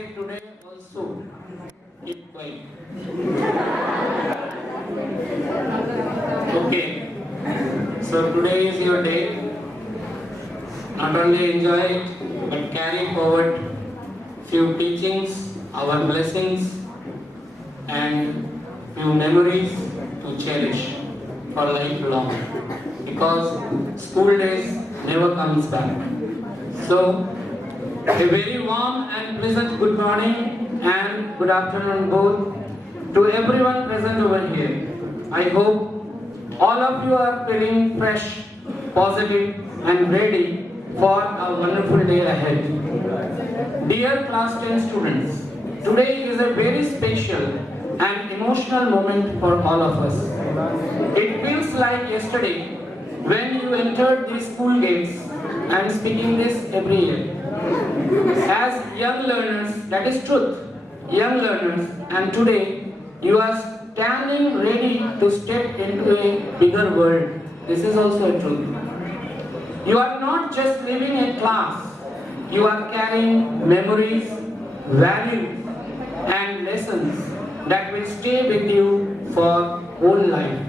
say today also keep quiet. Okay. So today is your day. Not only enjoy it, but carry forward few teachings, our blessings, and few memories to cherish for lifelong. Because school days never comes back. So, a very warm and pleasant good morning and good afternoon both to everyone present over here. I hope all of you are feeling fresh, positive and ready for a wonderful day ahead. Dear class 10 students, today is a very special and emotional moment for all of us. It feels like yesterday when you entered these school gates. I am speaking this every year. As young learners, that is truth, young learners, and today you are standing ready to step into a bigger world. This is also a truth. You are not just living a class, you are carrying memories, values, and lessons that will stay with you for whole life.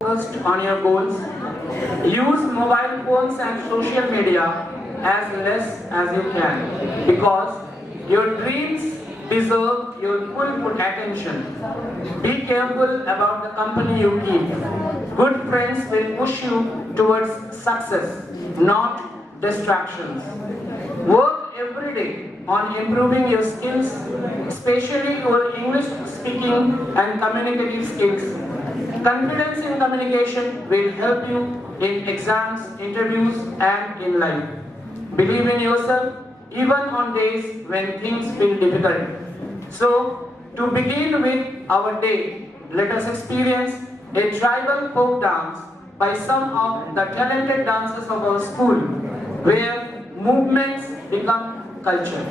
First on your goals, use mobile phones and social media as less as you can because your dreams deserve your full attention. Be careful about the company you keep. Good friends will push you towards success, not distractions. Work every day on improving your skills, especially your English speaking and communicative skills. Confidence in communication will help you in exams, interviews, and in life. Believe in yourself even on days when things feel difficult. So, to begin with our day, let us experience a tribal folk dance by some of the talented dancers of our school, where movements become culture.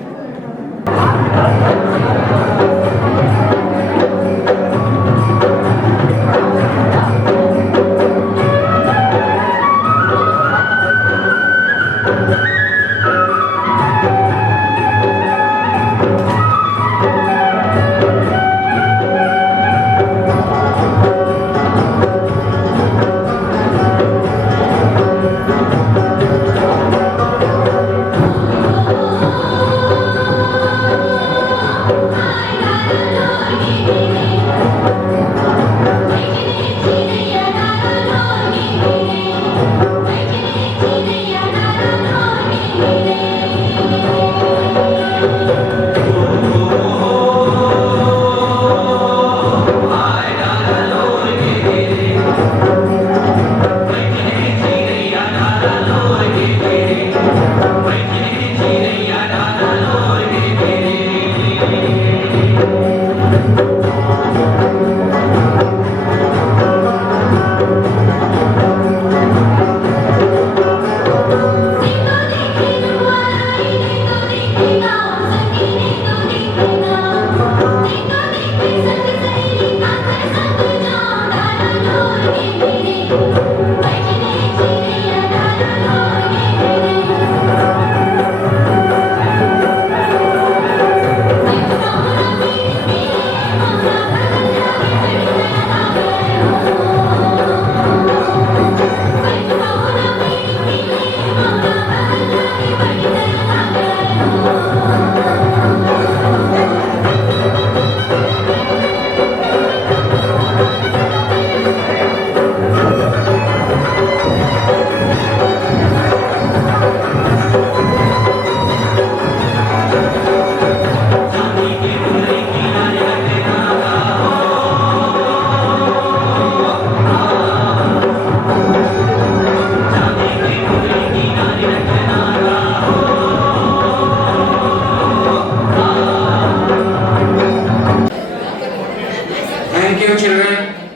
Thank you children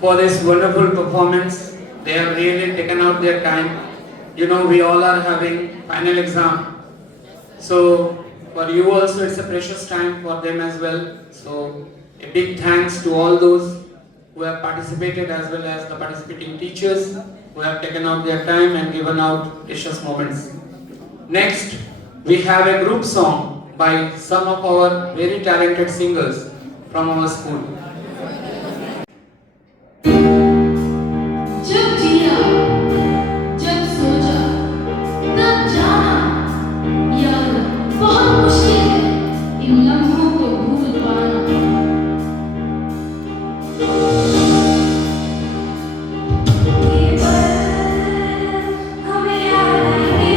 for this wonderful performance. They have really taken out their time. You know, we all are having final exam. So for you also it's a precious time for them as well. So a big thanks to all those who have participated as well as the participating teachers who have taken out their time and given out precious moments. Next, we have a group song by some of our very talented singers from our school. जब जिया जब सोचा तब जाना यार बहुत मुश्किल है इन लम्हों को भूल पाना ये पल हमें याद आएंगे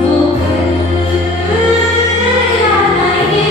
वो पल याद आएंगे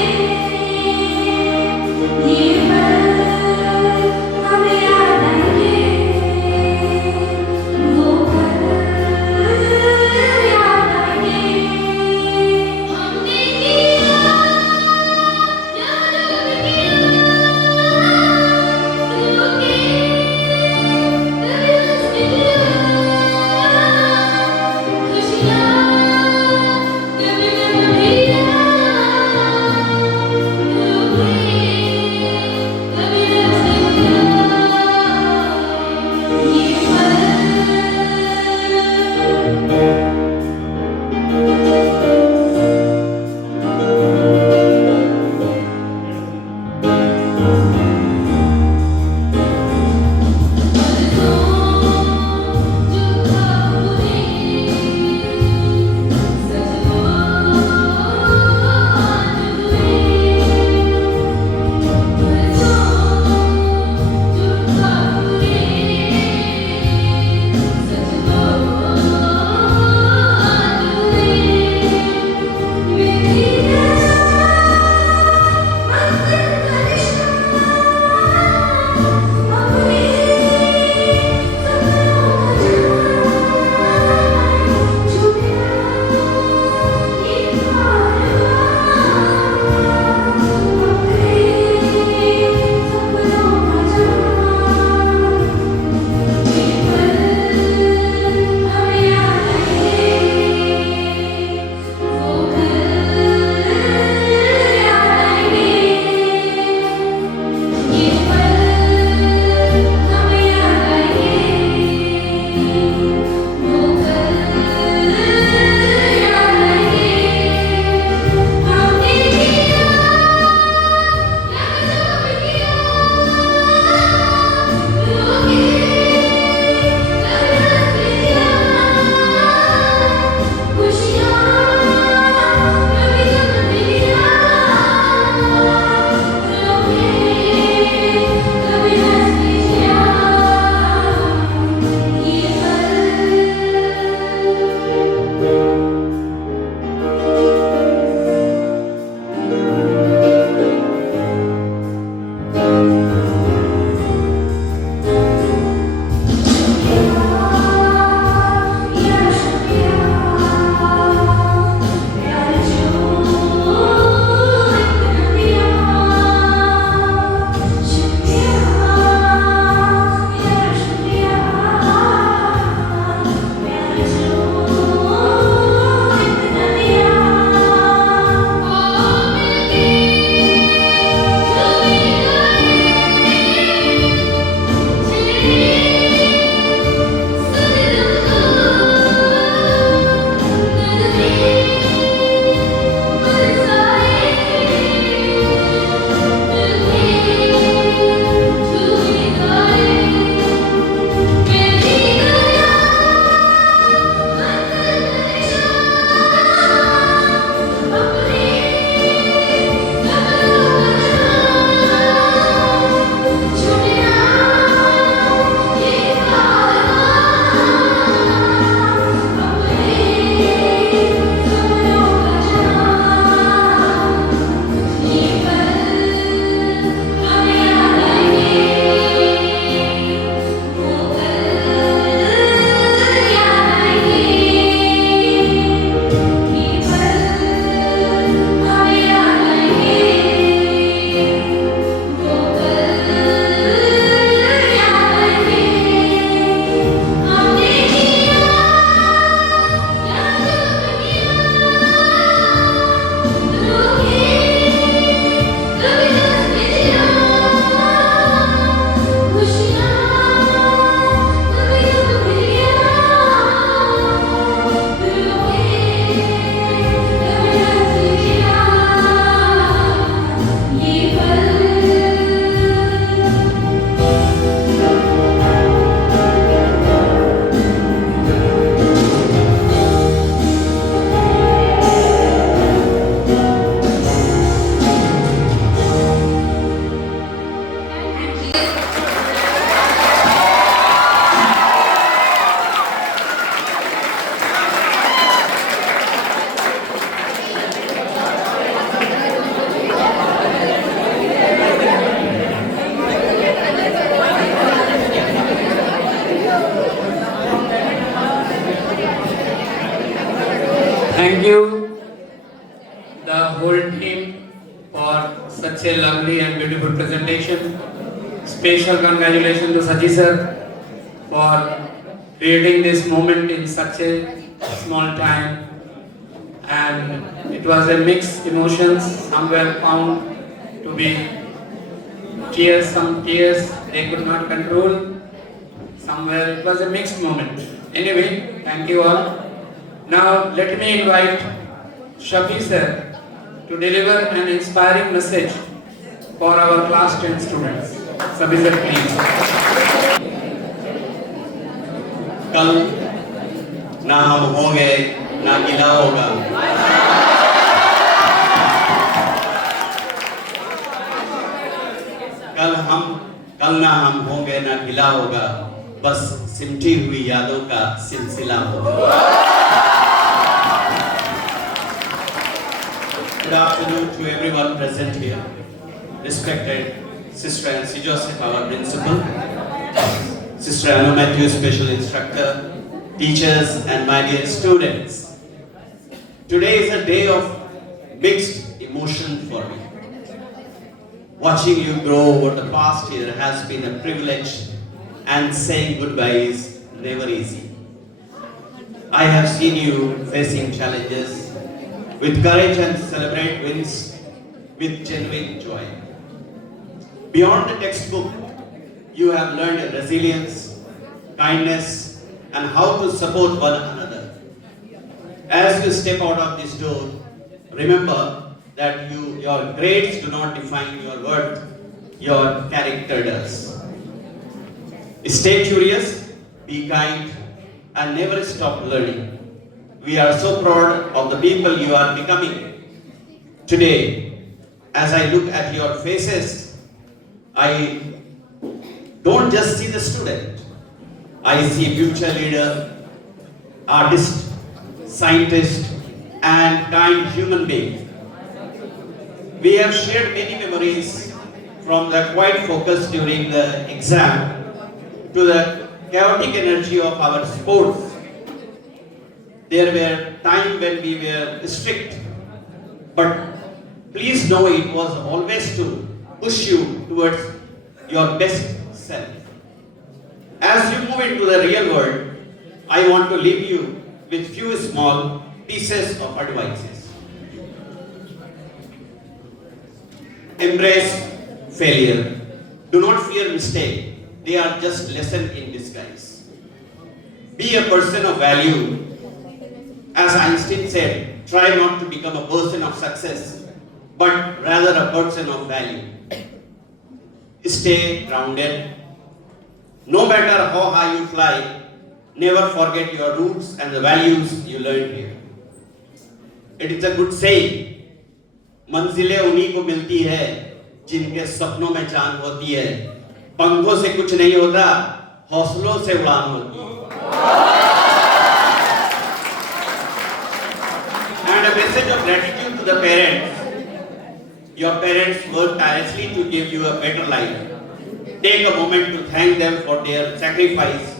Thank you, the whole team, for such a lovely and beautiful presentation. Special congratulations to Saji sir for creating this moment in such a small time. And it was a mixed emotions. Some were found to be tears, some tears they could not control. Somewhere it was a mixed moment. Anyway, thank you all. Now let me invite Shafi sir to deliver an inspiring message for our class 10 students. Shafi sir, please. कल ना हम होंगे ना गिला होगा, कल ना हम होंगे ना गिला होगा, बस सिमटी हुई यादों का सिलसिला होगा। Good afternoon to everyone present here. Respected Sister Nancy Joseph, our principal, Sister Anu Matthew, special instructor, teachers, and my dear students. Today is a day of mixed emotion for me. Watching you grow over the past year has been a privilege, and saying goodbye is never easy. I have seen you facing challenges with courage and celebrate wins with genuine joy. Beyond the textbook, you have learned resilience, kindness, and how to support one another. As you step out of this door, remember that your grades do not define your worth, your character does. Stay curious, be kind, and never stop learning. We are so proud of the people you are becoming. Today, as I look at your faces, I don't just see the student. I see future leader, artist, scientist, and kind human being. We have shared many memories, from the quiet focus during the exam to the chaotic energy of our sports. There were times when we were strict, but please know it was always to push you towards your best self. As you move into the real world, I want to leave you with few small pieces of advices. Embrace failure. Do not fear mistake. They are just lesson in disguise. Be a person of value. As Einstein said, try not to become a person of success, but rather a person of value. Stay grounded. No matter how high you fly, never forget your roots and the values you learned here. It is a good saying, मंजिलें उन्हीं को मिलती है जिनके सपनों में जान होती है, पंखों से कुछ नहीं होता, हौसलों से उड़ान होती है. And a message of gratitude to the parents. Your parents worked tirelessly to give you a better life. Take a moment to thank them for their sacrifice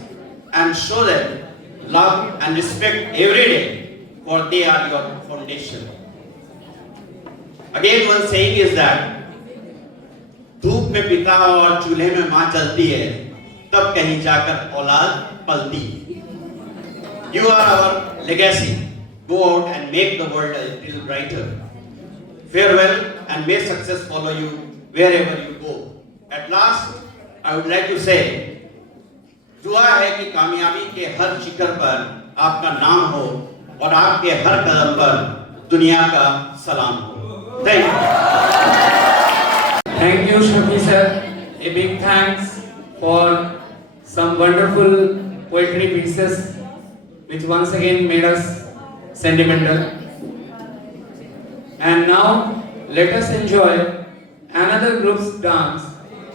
and show them love and respect every day, for they are your foundation. Again, one saying is that धूप में पिता और चूल्हे में माँ जलती है, तब कहीं जाकर औलाद पलती. You are our legacy. Go out and make the world a little brighter. Farewell, and may success follow you wherever you go. At last, I would like to say, दुआ है कि कामयाबी के हर शिखर पर आपका नाम हो और आपके हर कदम पर दुनिया का सलाम हो. Thank you. Thank you, Shafi sir. A big thanks for some wonderful poetry pieces, which once again made us sentimental. And now, let us enjoy another group's dance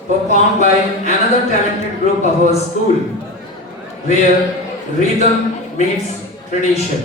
performed by another talented group of our school, where rhythm meets tradition.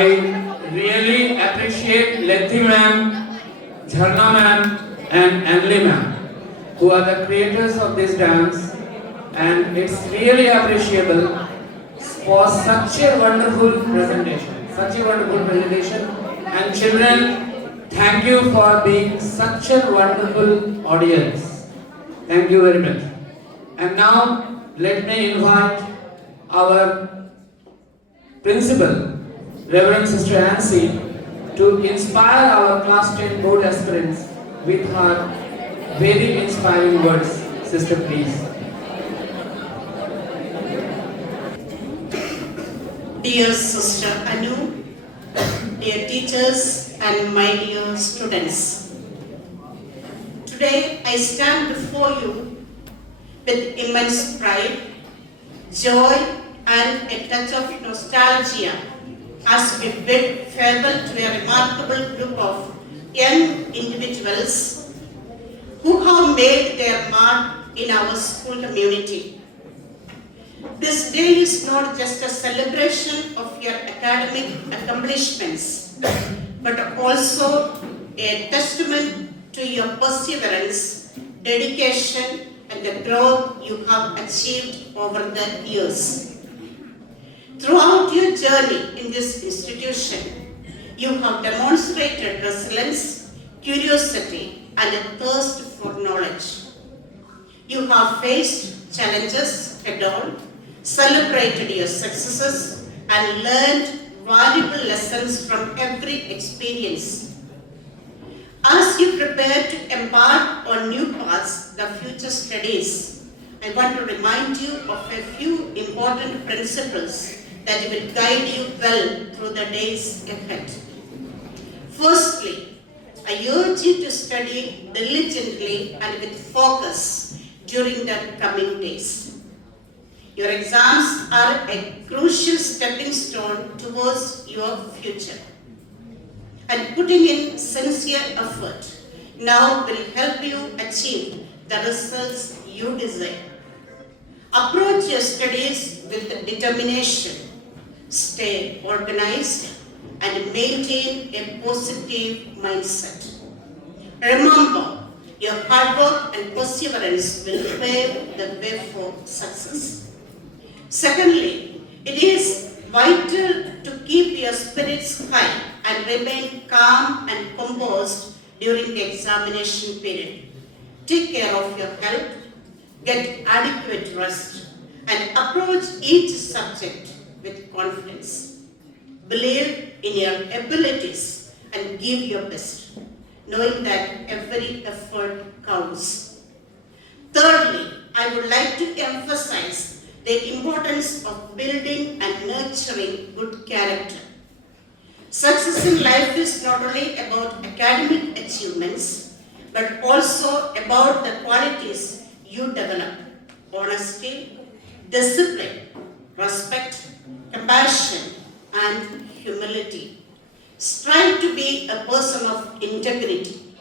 I really appreciate Lethy ma'am, Jharna ma'am and Anli ma'am, who are the creators of this dance, and it's really appreciable for such a wonderful presentation. And children, thank you for being such a wonderful audience. Thank you very much. And now let me invite our principal, Reverend Sister Nancy, to inspire our class 10 board aspirants with her very inspiring words. Sister, please. Dear Sister Anu, dear teachers and my dear students, today I stand before you with immense pride, joy and a touch of nostalgia as we bid farewell to a remarkable group of young individuals who have made their mark in our school community. This day is not just a celebration of your academic accomplishments, but also a testament to your perseverance, dedication, and the growth you have achieved over the years. Throughout your journey in this institution, you have demonstrated resilience, curiosity, and a thirst for knowledge. You have faced challenges head-on, celebrated your successes, and learned valuable lessons from every experience. As you prepare to embark on new paths, the future studies, I want to remind you of a few important principles that will guide you well through the days ahead. Firstly, I urge you to study diligently and with focus during the coming days. Your exams are a crucial stepping stone towards your future. And putting in sincere effort now will help you achieve the results you desire. Approach your studies with determination. Stay organized and maintain a positive mindset. Remember, your hard work and perseverance will pave the way for success. Secondly, it is vital to keep your spirits high and remain calm and composed during the examination period. Take care of your health, get adequate rest, and approach each subject with confidence. Believe in your abilities and give your best, knowing that every effort counts. Thirdly, I would like to emphasize the importance of building and nurturing good character. Success in life is not only about academic achievements, but also about the qualities you develop: honesty, discipline, respect, compassion, and humility. Strive to be a person of integrity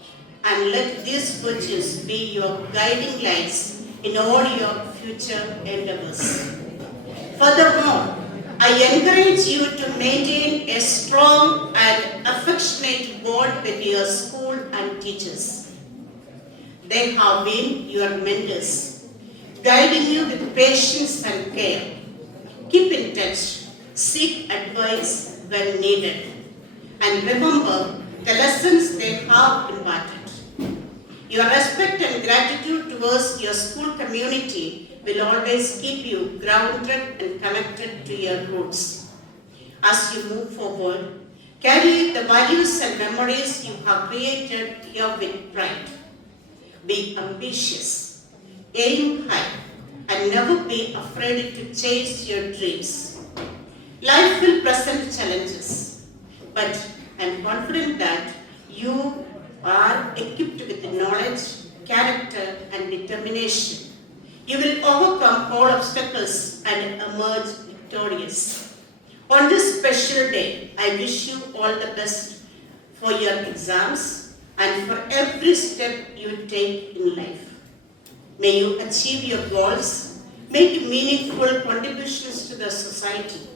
and let these virtues be your guiding lights in all your future endeavors. Furthermore, I encourage you to maintain a strong and affectionate bond with your school and teachers. They have been your mentors, guiding you with patience and care. Keep in touch, seek advice when needed, and remember the lessons they have imparted. Your respect and gratitude towards your school community will always keep you grounded and connected to your roots. As you move forward, carry the values and memories you have created here with pride. Be ambitious, aim high, and never be afraid to chase your dreams. Life will present challenges, but I'm confident that you are equipped with knowledge, character, and determination. You will overcome all obstacles and emerge victorious. On this special day, I wish you all the best for your exams and for every step you take in life. May you achieve your goals, make meaningful contributions to the society,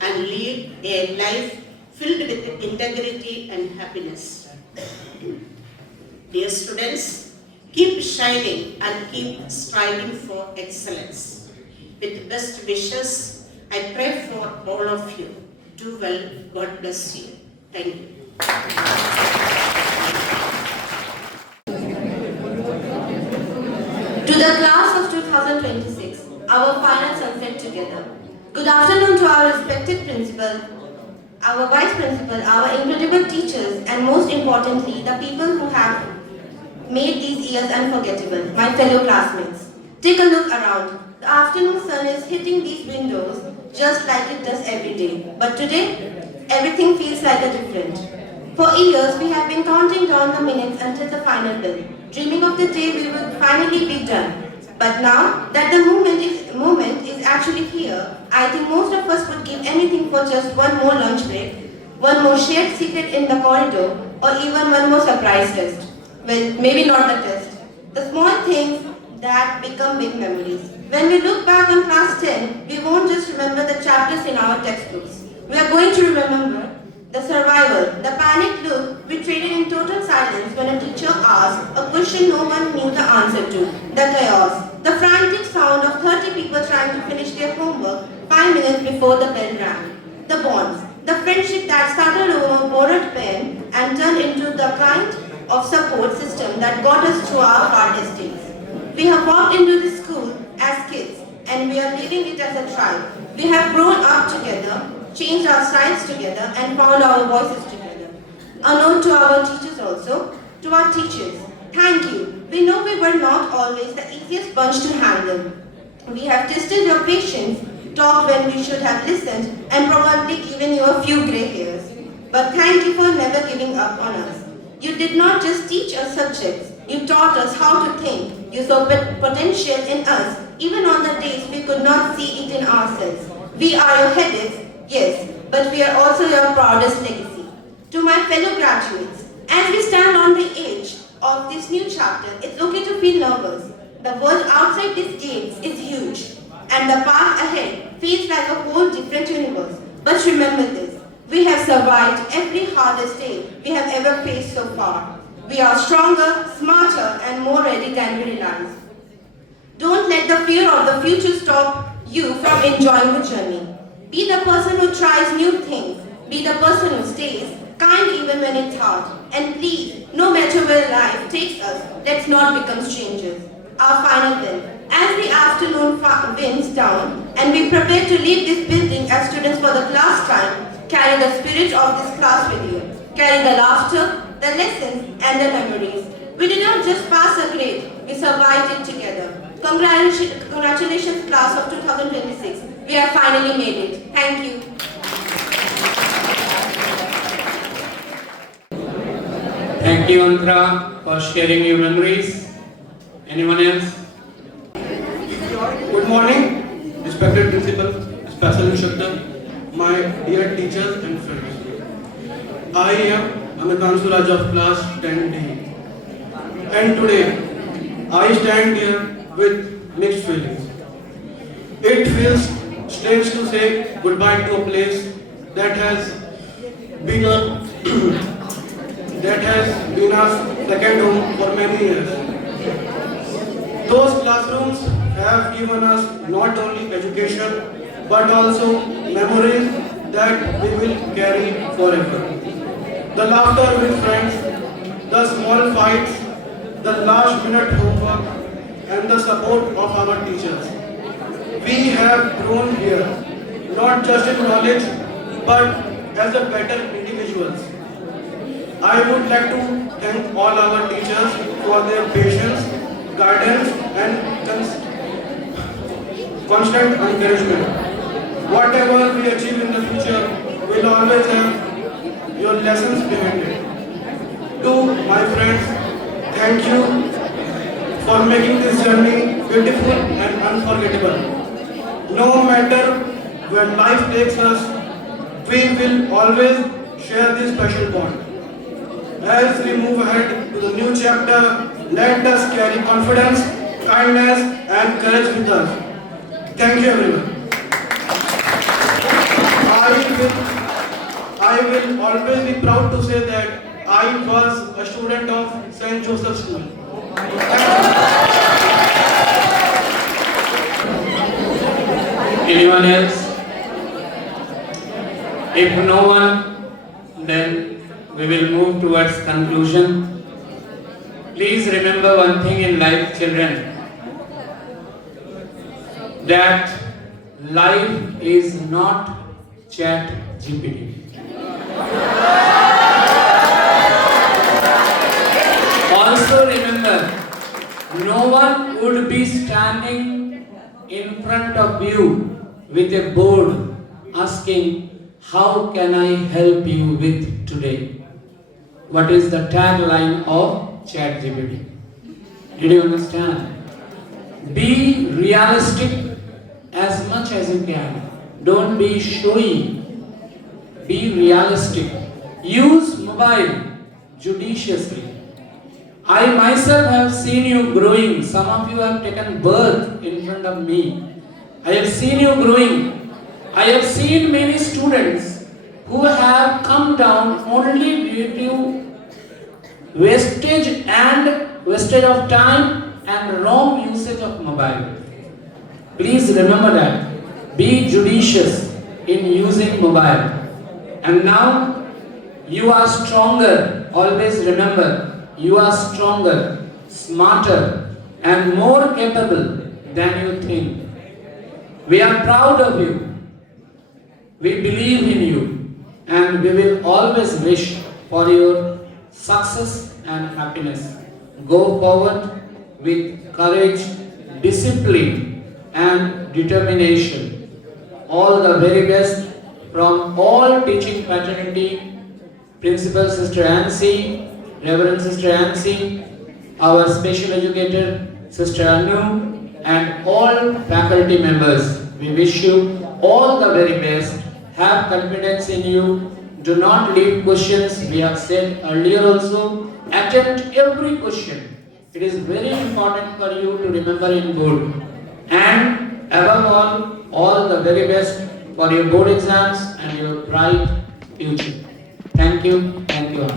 and lead a life filled with integrity and happiness. Dear students, keep shining and keep striving for excellence. With best wishes, I pray for all of you. Do well. God bless you. Thank you. To the class of 2026, our final sunset together. Good afternoon to our respected principal, our vice principal, our incredible teachers, and most importantly, the people who have made these years unforgettable, my fellow classmates. Take a look around. The afternoon sun is hitting these windows just like it does every day. But today, everything feels like a different. For years, we have been counting down the minutes until the final bell, dreaming of the day we would finally be done. But now that the moment is actually here, I think most of us would give anything for just one more lunch break, one more shared secret in the corridor, or even one more surprise test. Well, maybe not the test. The small things that become big memories. When we look back on class 10, we won't just remember the chapters in our textbooks. We are going to remember the survival, the panicked look we traded in total silence when a teacher asked a question no one knew the answer to, the chaos, the frantic sound of 30 people trying to finish their homework 5 minutes before the bell rang, the bonds, the friendship that started over a borrowed pen and turned into the kind of support system that got us through our hardest days. We have walked into this school as kids and we are leaving it as a tribe. We have grown up together, changed our styles together, and found our voices together. A note to our teachers also, to our teachers, thank you. We know we were not always the easiest bunch to handle. We have tested your patience, talked when we should have listened, and probably given you a few grey hairs. But thank you for never giving up on us. You did not just teach us subjects, you taught us how to think. You saw potential in us, even on the days we could not see it in ourselves. We are your headaches, yes, but we are also your proudest legacy. To my fellow graduates, as we stand on the edge of this new chapter, it's okay to feel nervous. The world outside these gates is huge, and the path ahead feels like a whole different universe. But remember this, we have survived every hardest day we have ever faced so far. We are stronger, smarter, and more ready than we realize. Don't let the fear of the future stop you from enjoying the journey. Be the person who tries new things. Be the person who stays, kind even when it's hard. And please, no matter where life takes us, let's not become strangers. Our final bell. As the afternoon winds down and we prepare to leave this building as students for the last time, carry the spirit of this class with you. Carry the laughter, the lessons, and the memories. We did not just pass a grade, we survived it together. Congratulations, class of 2026. We have finally made it. Thank you. Thank you, Antara, for sharing your memories. Anyone else? Good morning, respected principal, special instructor, my dear teachers and friends. I am Amitan Suraj of class 10D. And today, I stand here with mixed feelings. It feels strange to say goodbye to a place that has been our second home for many years. Those classrooms have given us not only education but also memories that we will carry forever. The laughter with friends, the small fights, the last minute homework and the support of our teachers. We have grown here, not just in knowledge but as a better individuals. I would like to thank all our teachers for their patience, guidance and constant encouragement. Whatever we achieve in the future, we'll always have your lessons behind it. To my friends, thank you for making this journey beautiful and unforgettable. No matter where life takes us, we will always share this special bond. As we move ahead to the new chapter, let us carry confidence, kindness and courage with us. Thank you everyone. I will always be proud to say that I was a student of St. Joseph School. Anyone else? If no one, then we will move towards conclusion. Please remember one thing in life, children, that life is not Chat GPT. Also remember, no one would be standing in front of you with a board asking, how can I help you with today? What is the tagline of ChatGPT? Did you understand? Be realistic as much as you can. Don't be showy. Be realistic. Use mobile judiciously. I myself have seen you growing. Some of you have taken birth in front of me. I have seen you growing. I have seen many students who have come down only due to wastage of time and wrong usage of mobile. Please remember that. Be judicious in using mobile. And now you are stronger. Always remember, you are stronger, smarter and more capable than you think. We are proud of you. We believe in you and we will always wish for your success and happiness. Go forward with courage, discipline and determination. All the very best from all teaching fraternity, Principal Sister Ansi, Reverend Sister Ansi, our special educator Sister Anu and all faculty members. We wish you all the very best. Have confidence in you. Do not leave questions. We have said earlier also, attempt every question. It is very important for you to remember in board. And above all the very best for your board exams and your bright future. Thank you. Thank you all.